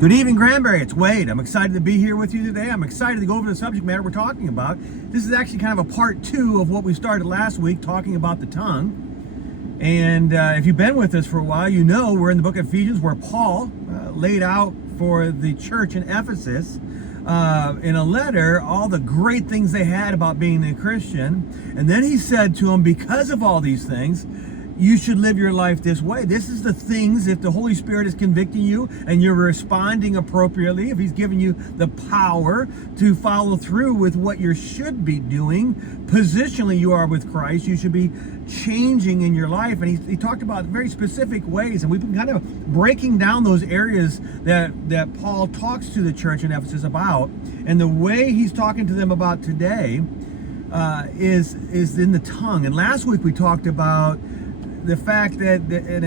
Good evening, Granbury. It's Wade. I'm excited to be here with you today. I'm excited to go over the subject matter we're talking about. This is actually kind of a part 2 of what we started last week, talking about the tongue. And if you've been with us for a while, you know we're in the book of Ephesians, where Paul laid out for the church in Ephesus in a letter all the great things they had about being a Christian. And then he said to them, because of all these things, you should live your life this way. This is the things, if the Holy Spirit is convicting you and you're responding appropriately, if he's giving you the power to follow through with what you should be doing, positionally you are with Christ, you should be changing in your life. And he talked about very specific ways, and we've been kind of breaking down those areas that Paul talks to the church in Ephesus about. And the way he's talking to them about today is in the tongue. And last week we talked about the fact that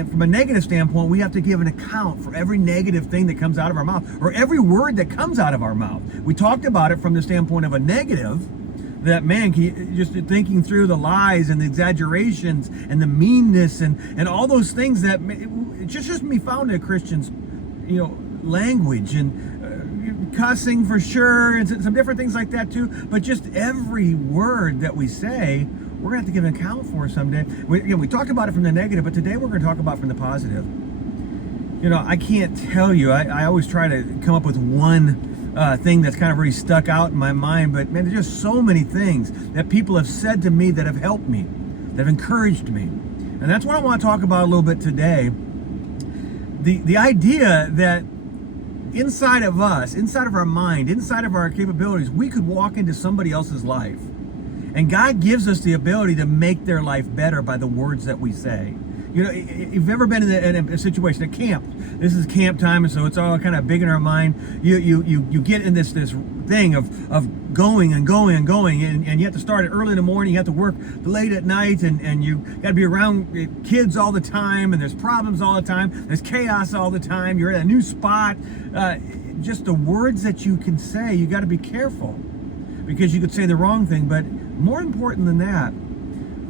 from a negative standpoint, we have to give an account for every negative thing that comes out of our mouth, or every word that comes out of our mouth. We talked about it from the standpoint of a negative, that man, just thinking through the lies and the exaggerations and the meanness and all those things that it just shouldn't be found in a Christian's, language, and cussing for sure, and some different things like that too. But just every word that we say, we're going to have to give an account for someday. We talked about it from the negative, but today we're going to talk about from the positive. I can't tell you. I always try to come up with one thing that's kind of really stuck out in my mind, but man, there's just so many things that people have said to me that have helped me, that have encouraged me. And that's what I want to talk about a little bit today. The idea that inside of us, inside of our mind, inside of our capabilities, we could walk into somebody else's life. And God gives us the ability to make their life better by the words that we say. If you've ever been in a situation at camp, this is camp time, and so it's all kind of big in our mind. You get in this thing of going and going and going, and you have to start it early in the morning, you have to work late at night, and you got to be around kids all the time, and there's problems all the time, there's chaos all the time, you're at a new spot. Just the words that you can say, you got to be careful, because you could say the wrong thing. But more important than that,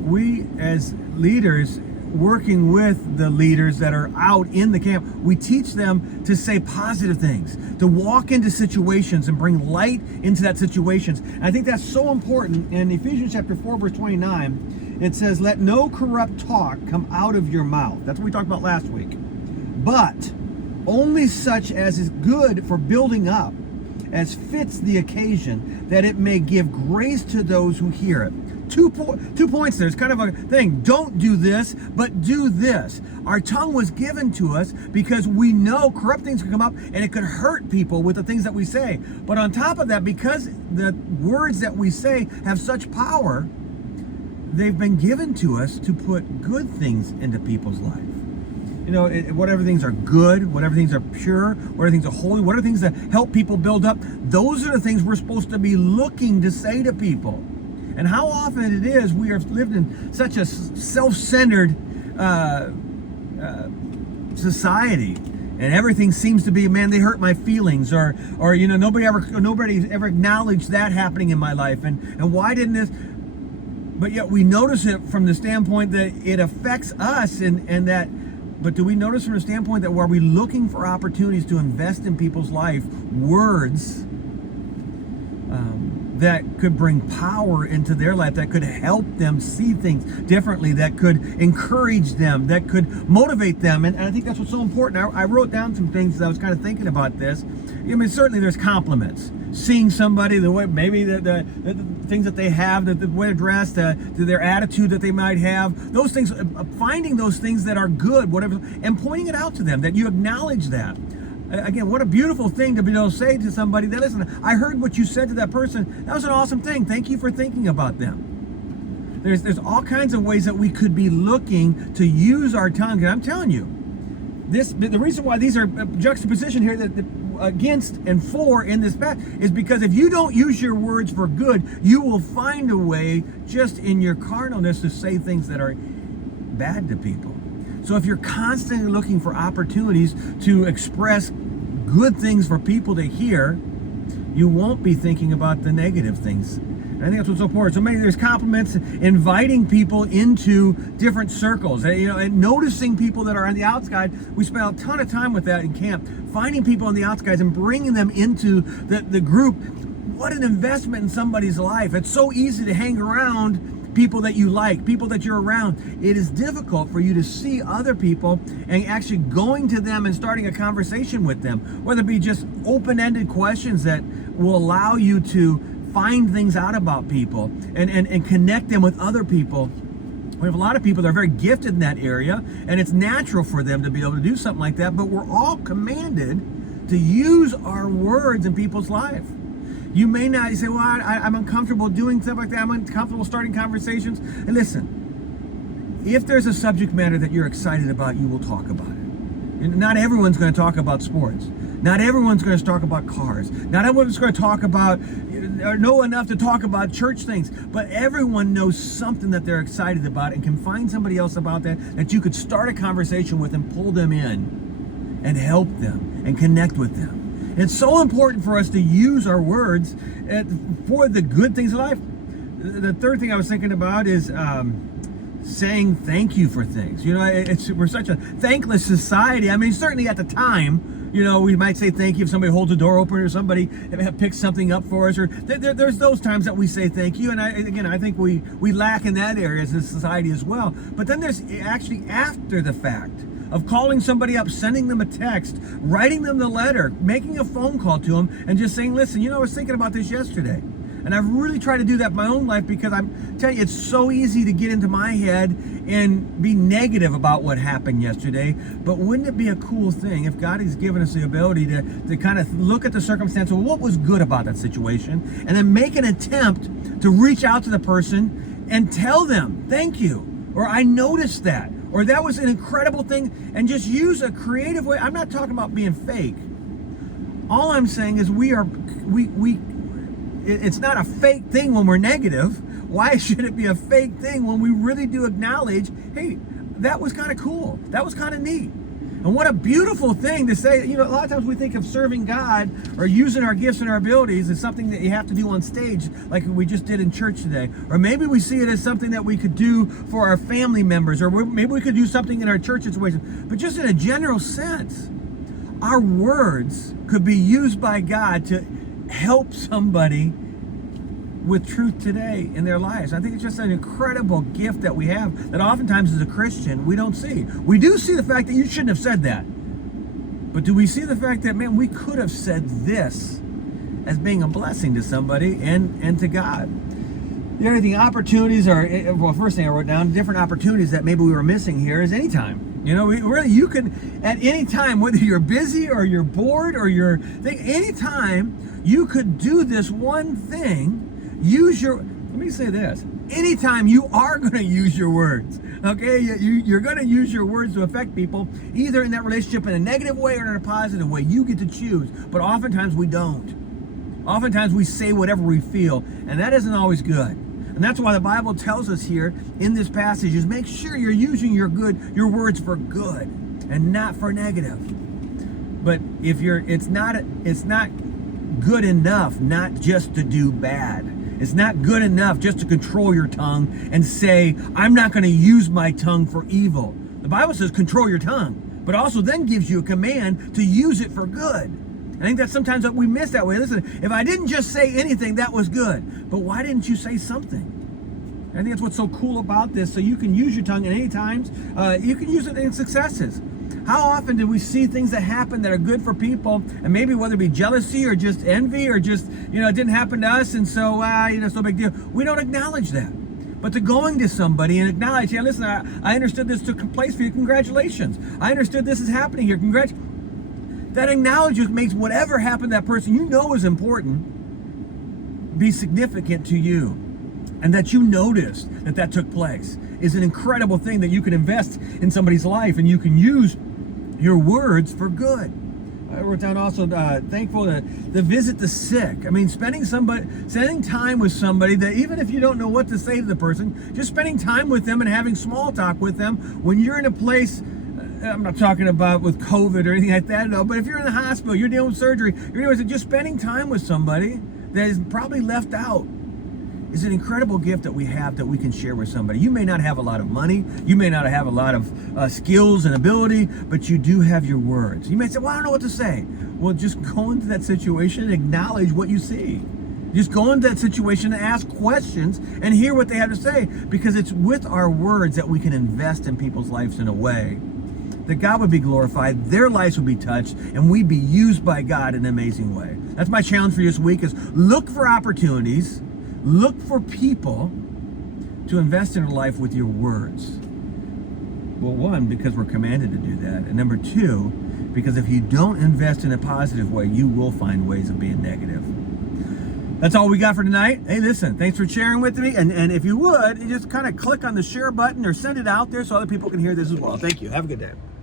we as leaders, working with the leaders that are out in the camp, we teach them to say positive things, to walk into situations and bring light into that situations. And I think that's so important. In Ephesians chapter 4, verse 29, it says, let no corrupt talk come out of your mouth. That's what we talked about last week. But only such as is good for building up, as fits the occasion, that it may give grace to those who hear it. Two points there. It's kind of a thing. Don't do this, but do this. Our tongue was given to us because we know corrupt things can come up and it could hurt people with the things that we say. But on top of that, because the words that we say have such power, they've been given to us to put good things into people's life. Whatever things are good, whatever things are pure, whatever things are holy, whatever things that help people build up, those are the things we're supposed to be looking to say to people. And how often it is we are lived in such a self-centered society, and everything seems to be, man, they hurt my feelings, or nobody ever acknowledged that happening in my life, and why didn't this? But yet we notice it from the standpoint that it affects us, and that. But do we notice from the standpoint that are we looking for opportunities to invest in people's life, words that could bring power into their life, that could help them see things differently, that could encourage them, that could motivate them? And I think that's what's so important. I wrote down some things as I was kind of thinking about this. Certainly there's compliments. Seeing somebody, the way, maybe the things that they have, the way they're dressed, their attitude that they might have, those things, finding those things that are good, whatever, and pointing it out to them, that you acknowledge that. Again, what a beautiful thing to be able to say to somebody that, listen, I heard what you said to that person. That was an awesome thing. Thank you for thinking about them. There's all kinds of ways that we could be looking to use our tongue. And I'm telling you, the reason why these are juxtaposition here, that against and for in this path, is because if you don't use your words for good, you will find a way just in your carnalness to say things that are bad to people. So if you're constantly looking for opportunities to express good things for people to hear, you won't be thinking about the negative things. I think that's what's so important. So maybe there's compliments, inviting people into different circles, and noticing people that are on the outside. We spent a ton of time with that in camp, finding people on the outside and bringing them into the group. What an investment in somebody's life. It's so easy to hang around people that you like, people that you're around. It is difficult for you to see other people and actually going to them and starting a conversation with them, whether it be just open-ended questions that will allow you to find things out about people and connect them with other people. We have a lot of people that are very gifted in that area, and it's natural for them to be able to do something like that, but we're all commanded to use our words in people's life. You may not say, well, I'm uncomfortable doing stuff like that. I'm uncomfortable starting conversations. And listen, if there's a subject matter that you're excited about, you will talk about it. And not everyone's going to talk about sports. Not everyone's going to talk about cars. Not everyone's going to talk about, or know enough to talk about church things. But everyone knows something that they're excited about and can find somebody else about that you could start a conversation with and pull them in and help them and connect with them. It's so important for us to use our words for the good things of life. The third thing I was thinking about is saying thank you for things. We're such a thankless society. I mean, certainly at the time, we might say thank you if somebody holds a door open or somebody picks something up for us. Or there's those times that we say thank you. And I think we lack in that area as a society as well. But then there's actually after the fact of calling somebody up, sending them a text, writing them the letter, making a phone call to them, and just saying, listen, I was thinking about this yesterday. And I've really tried to do that in my own life, because I'm telling you, it's so easy to get into my head and be negative about what happened yesterday. But wouldn't it be a cool thing if God has given us the ability to kind of look at the circumstance of what was good about that situation, and then make an attempt to reach out to the person and tell them, thank you, or I noticed that, or that was an incredible thing, and just use a creative way. I'm not talking about being fake. All I'm saying is it's not a fake thing when we're negative. Why should it be a fake thing when we really do acknowledge, hey, that was kind of cool, that was kind of neat? And what a beautiful thing to say. A lot of times we think of serving God or using our gifts and our abilities as something that you have to do on stage, like we just did in church today. Or maybe we see it as something that we could do for our family members, or maybe we could do something in our church situation. But just in a general sense, our words could be used by God to help somebody with truth today in their lives. I think it's just an incredible gift that we have that oftentimes as a Christian we don't see. We do see the fact that you shouldn't have said that. But do we see the fact that, man, we could have said this as being a blessing to somebody and to God? The other thing, opportunities are, well, first thing I wrote down, different opportunities that maybe we were missing here is anytime. You can, at any time, whether you're busy or you're bored or anytime, you could do this one thing. Let me say this. Anytime you are going to use your words, okay? You're going to use your words to affect people, either in that relationship in a negative way or in a positive way. You get to choose. But oftentimes we don't. Oftentimes we say whatever we feel, and that isn't always good. And that's why the Bible tells us here in this passage is make sure you're using your words for good and not for negative. But it's not good enough not just to do bad. It's not good enough just to control your tongue and say, I'm not going to use my tongue for evil. The Bible says control your tongue, but also then gives you a command to use it for good. I think that's sometimes what we miss that way. Listen, if I didn't just say anything, that was good. But why didn't you say something? I think that's what's so cool about this. So you can use your tongue at any times. You can use it in successes. How often do we see things that happen that are good for people, and maybe whether it be jealousy or just envy or just, it didn't happen to us, and so, it's no big deal. We don't acknowledge that. But to going to somebody and acknowledge, hey, listen, I understood this took place for you. Congratulations. I understood this is happening here. That acknowledgement makes whatever happened to that person is important be significant to you. And that you noticed that took place is an incredible thing that you can invest in somebody's life, and you can use your words for good. I wrote down also thankful to visit the sick. I mean, spending time with somebody that even if you don't know what to say to the person, just spending time with them and having small talk with them when you're in a place. I'm not talking about with COVID or anything like that, no, but if you're in the hospital, you're dealing with surgery, just spending time with somebody that is probably left out is an incredible gift that we have that we can share with somebody. You may not have a lot of money, you may not have a lot of skills and ability, but you do have your words. You may say, well, I don't know what to say. Well, just go into that situation and acknowledge what you see. Just go into that situation and ask questions and hear what they have to say, because it's with our words that we can invest in people's lives in a way that God would be glorified, their lives would be touched, and we'd be used by God in an amazing way. That's my challenge for you this week, is look for opportunities, look for people to invest in their life with your words. Well, one, because we're commanded to do that. And number two, because if you don't invest in a positive way, you will find ways of being negative. That's all we got for tonight. Hey, listen, thanks for sharing with me. And if you would, you just kind of click on the share button or send it out there so other people can hear this as well. Thank you. Have a good day.